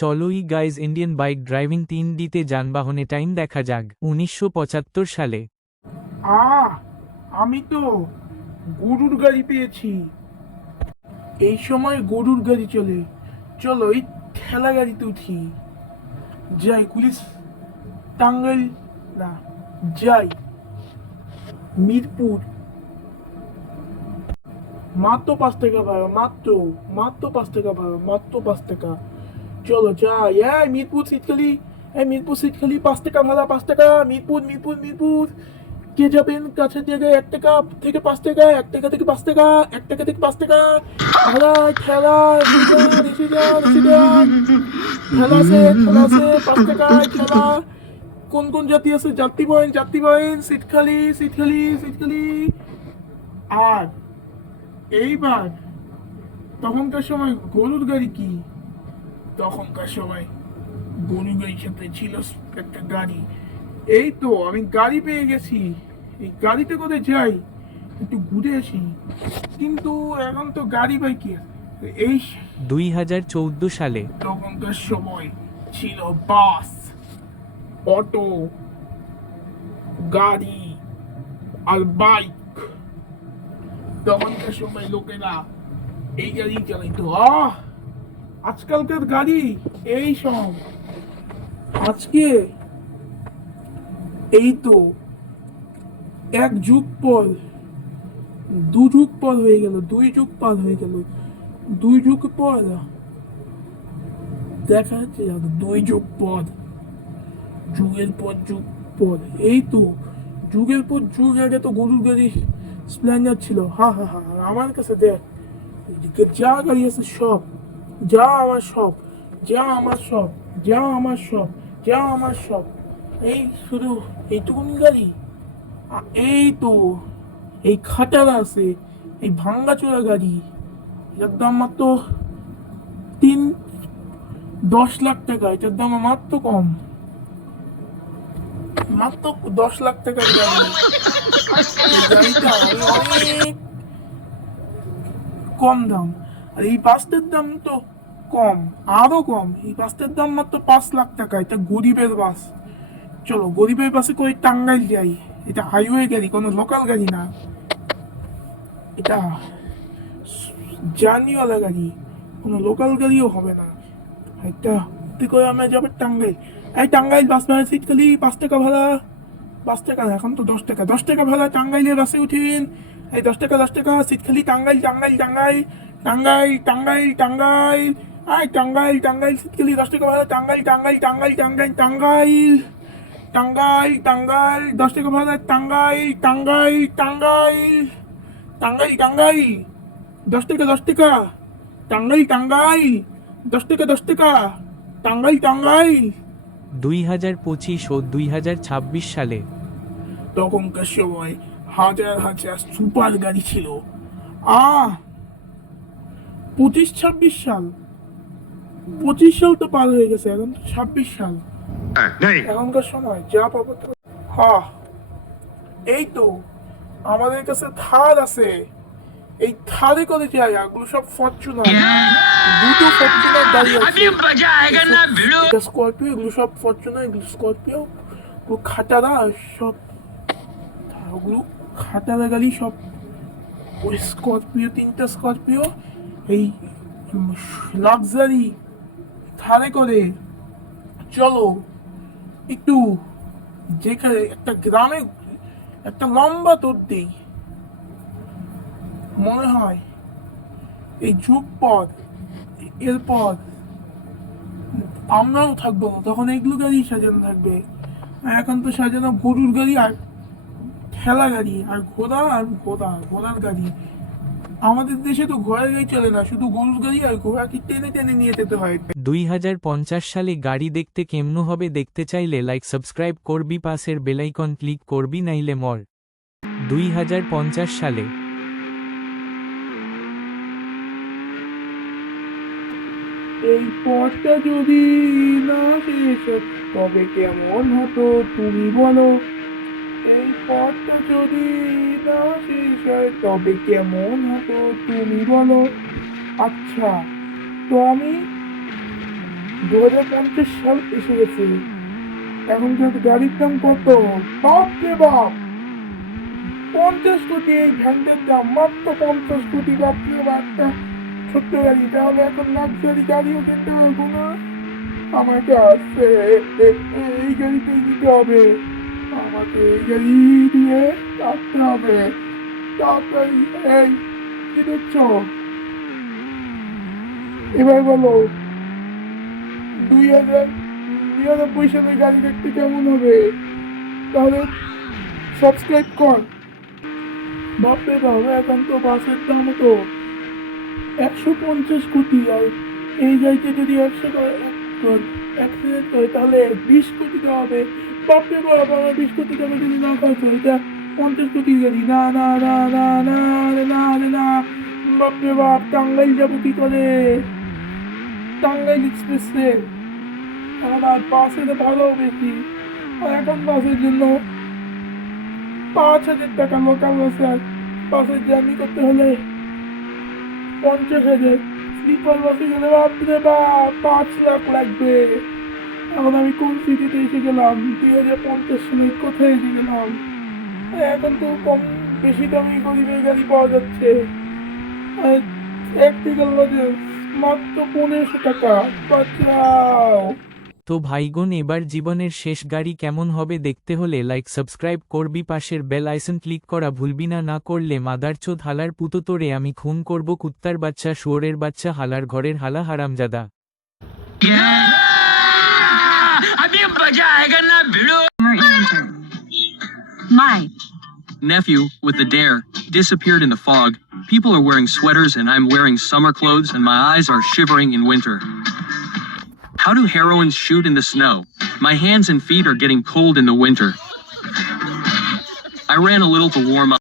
চলোই guys Indian bike driving 3Dতে যানবাহনে time দেখা যাক 1975 সালে। আমি তো গরুর গাড়ি পেয়েছি। এই সময় গরুর গাড়ি চলে, চলো এই ঠেলা গাড়িতে উঠি। যাই পুলিশ টাঙ্গাইল না, যাই মিরপুর। মাত্র 5 টাকা ভাড়া, মাত্র 5 টাকা ভাড়া, মাত্র 5 টাকা। চলো যাই। মিরপুর শীতকালি, মিরপুর শীতকালি 5 টাকা ভাড়া, 5 টাকা। মিরপুর মিরপুর মিরপুর। কে যাবেন কাছের জায়গায়? 1 টাকা থেকে 5 টাকা, 1 টাকা থেকে 5 টাকা, 1 টাকা থেকে 5 টাকা ভাড়া। ঠেলা এসে যান, এসে যান, এসে যান। ঠেলা আছে 5 টাকা ঠেলা। কোন কোন জাতি আছে? যাত্রী বয়েন, যাত্রী বয়েন। সিট খালি, সিট খালি, সিট খালি। আর এইবার তখনকার সময় গরুর গাড়ি কি, তখনকার সময় গরুর গাড়ির সাথে ছিল একটা গাড়ি। এই তো আমি গাড়ি পেয়ে গেছি। এই গাড়িতে করে যাই, একটু ঘুরে আসি। কিন্তু এখন তো গাড়ি পাই কি আর? এই 2014 সালে তখনকার সময় ছিল বাস, অটো, গাড়ি আর বাইক। তখনকার সময় লোকেরা এই গাড়ি চালাইতো। আজকালকার গাড়ি এই সব। আজকে এই তো এক যুগ পর, 2 যুগ পর হয়ে গেল, 2 যুগ পার হয়ে গেল। 2 যুগ পর দেখা যাচ্ছে, 2 যুগ পর, যুগের পর যুগ পর। এই তো যুগের পর যুগ। আগে তো গরুর গাড়ি স্প্লেন্ডার ছিল। আমার কাছে দেখ, এদিকে যা গাড়ি আছে সব, যা আমার সব, যা আমার সব, যা আমার সব, যা আমার সব। এই শুধু এইটুকুন গাড়ি। এই তো এই খাটারা আছে, এই ভাঙ্গাচোরা গাড়ি। এটার দাম মাত্র 10 লাখ টাকা। এটার দাম মাত্র কম, মাত্র 10 লাখ টাকার গাড়ি। এই গাড়িটা অনেক কম দাম। আর এই বাসটার দাম তো কম, আরো কম। এই বাসটার দাম মাত্র 5 লাখ টাকা। এটা গরিবের বাস। চলো গরিবের বাসে করে টাঙ্গাইল যাই। এটা হাইওয়ে গাড়ি, কোনো লোকাল গাড়ি না। এটা জার্নিওয়ালা গাড়ি, কোনো লোকাল গাড়িও হবে না। এটা করে আমরা যাবো টাঙ্গাইল। এই টাঙ্গাইল বাস ভাড়া সিট খালি, 5 টাকা ভাড়া। 5 টাকা না, এখন তো 10 টাকা। 10 টাকা ভাড়া টাঙ্গাইলের বাসে উঠিন। এই 10 টাকা, 10 টাকা সিট খালি। টাঙ্গাইল টাঙ্গাইল টাঙ্গাইল টাঙ্গাইল টাঙ্গাইল টাঙ্গাইল। টাঙ্গাইল টাঙ্গাইল সিট খালি, 10 টাকা ভাড়া। টাঙ্গাইল টাঙ্গাইল টাঙ্গাইল টাঙ্গাইল টাঙ্গাইল টাঙ্গাইল টাঙ্গাইল 10 টাকা ভাড়া। টাঙ্গাইল টাঙ্গাইল টাঙ্গাইল টাঙ্গাইল টাঙ্গাইল 10 টাকা, 10 টাকা। টাঙ্গাইল টাঙ্গাইল 10 টাকা, 10 টাকা। টাঙ্গাইল টাঙ্গাইল। 2025 ও 2026 সালে তখনকার সময় হাজার হাজার সুপার গাড়ি ছিল। 25-26 সাল, 25 সাল তো পার হয়ে গেছে, এখন তো 26 সাল। এখনকার সময় যা পাবো তো। এই তো আমাদের কাছে থার আছে। এই থারে করে যাই। এগুলো সব ফরচুনার, 2টো ফরচুনার গাড়ি আছে। এটা স্করপিও, এগুলো সব ফরচুনার, এগুলো স্করপিও। ওগুলো খাটারা সব, ওগুলো খাটারা গাড়ি সব। ওই স্করপিও, 3টা স্করপিও এই লাক্সারি থারে করে। চলো একটু যেখানে একটা গ্রামে একটা লম্বা তোর দিই। মনে হয় এই যুগ পর, এরপর আমরাও থাকবো না, তখন এগুলো গাড়ি সাজানো থাকবে। এখন তো সাজানো গরুর গাড়ি আর ঠেলা গাড়ি আর ঘোড়ার গাড়ি। আমাদের দেশে তো ঘোড়ার গাড়ি চলে না, শুধু গরুর গাড়ি আর ঘোড়াকে টেনে টেনে নিয়ে যেতে হয়। 2050 সালে গাড়ি দেখতে কেমন হবে দেখতে চাইলে লাইক সাবস্ক্রাইব করবি, পাশের বেলাইকন ক্লিক করবি, নাইলে মর। 2050 সালে এই পথটা যদি না শেষ তবে কেমন হতো তুমি বলো। এই পথটা যদি না শেষ হয় তবে কেমন হতো তুমি বলো। আচ্ছা, তো আমি 2050 সাল এসে গেছে। এখনকার গাড়ির দাম কত? বাপ রে বাপ, 50 কোটি এই ভ্যানটার দাম, মাত্র 50 কোটি। বাপ রে বাপ, একটা ছোট্ট গাড়ি, তাহলে এখন লাক্সারি গাড়িও কিনতে পারবো না। আমাকে আসছে এই গাড়িটাই নিতে হবে, আমাকে এই গাড়ি দিয়ে কাটতে হবে তাড়াতাড়ি। এই কি দেখছো? এবার বলো, 2099 সালের গাড়ি দেখতে কেমন হবে? তাহলে সাবস্ক্রাইব কর। বাপরে বাবা, এখন তো বাসের দাম তো 150 কোটি, আর এই গাড়িতে যদি 100 অ্যাক্সিডেন্ট হয় তাহলে 20 কোটি দেওয়া হবে। বাপরে বাবা, আমার 20 কোটি টাকা যদি না খরচ হয়, এটা 50 কোটির গাড়ি। না না না না না না না না না। বাপরে বাপ, টাঙ্গাইল যাবো কি করে? টাঙ্গাইল এক্সপ্রেসে এখন আর বাসে তো ভালো বেশি, আর এখন বাসের জন্য 5,000 টাকা লোকাল বাসের জার্নি করতে হলে 50,000। স্লিপার বাসে গেলে বাপরে বাপ 5 লাখ লাগবে। এখন আমি কোন সিটিতে এসে গেলাম? 2050 সালে কোথায় এসে গেলাম? এখন তো কম বেশি দামি গরিবের গাড়ি পাওয়া যাচ্ছে, একটিকাল বাজে মাত্র 1500 টাকা। বাঁচাও। তো ভাইগণ, এবার জীবনের শেষ গাড়ি কেমন হবে দেখতে হলে লাইক সাবস্ক্রাইব করবি, পাশের বেল আইকন ক্লিক করা ভুলবি না। না করলে মাদারচোদ হালার পুতো তোরে আমি খুন করব, কুত্তার বাচ্চা, শুয়োরের বাচ্চা, হালার ঘরের হালা, হারামজাদা। अभी मजा आएगा ना भिड़ो। My Nephew, with the dare, disappeared in the fog. People are wearing sweaters and I'm wearing summer clothes and my eyes are shivering in winter. How do heroines shoot in the snow? My hands and feet are getting cold in the winter. I ran a little to warm up.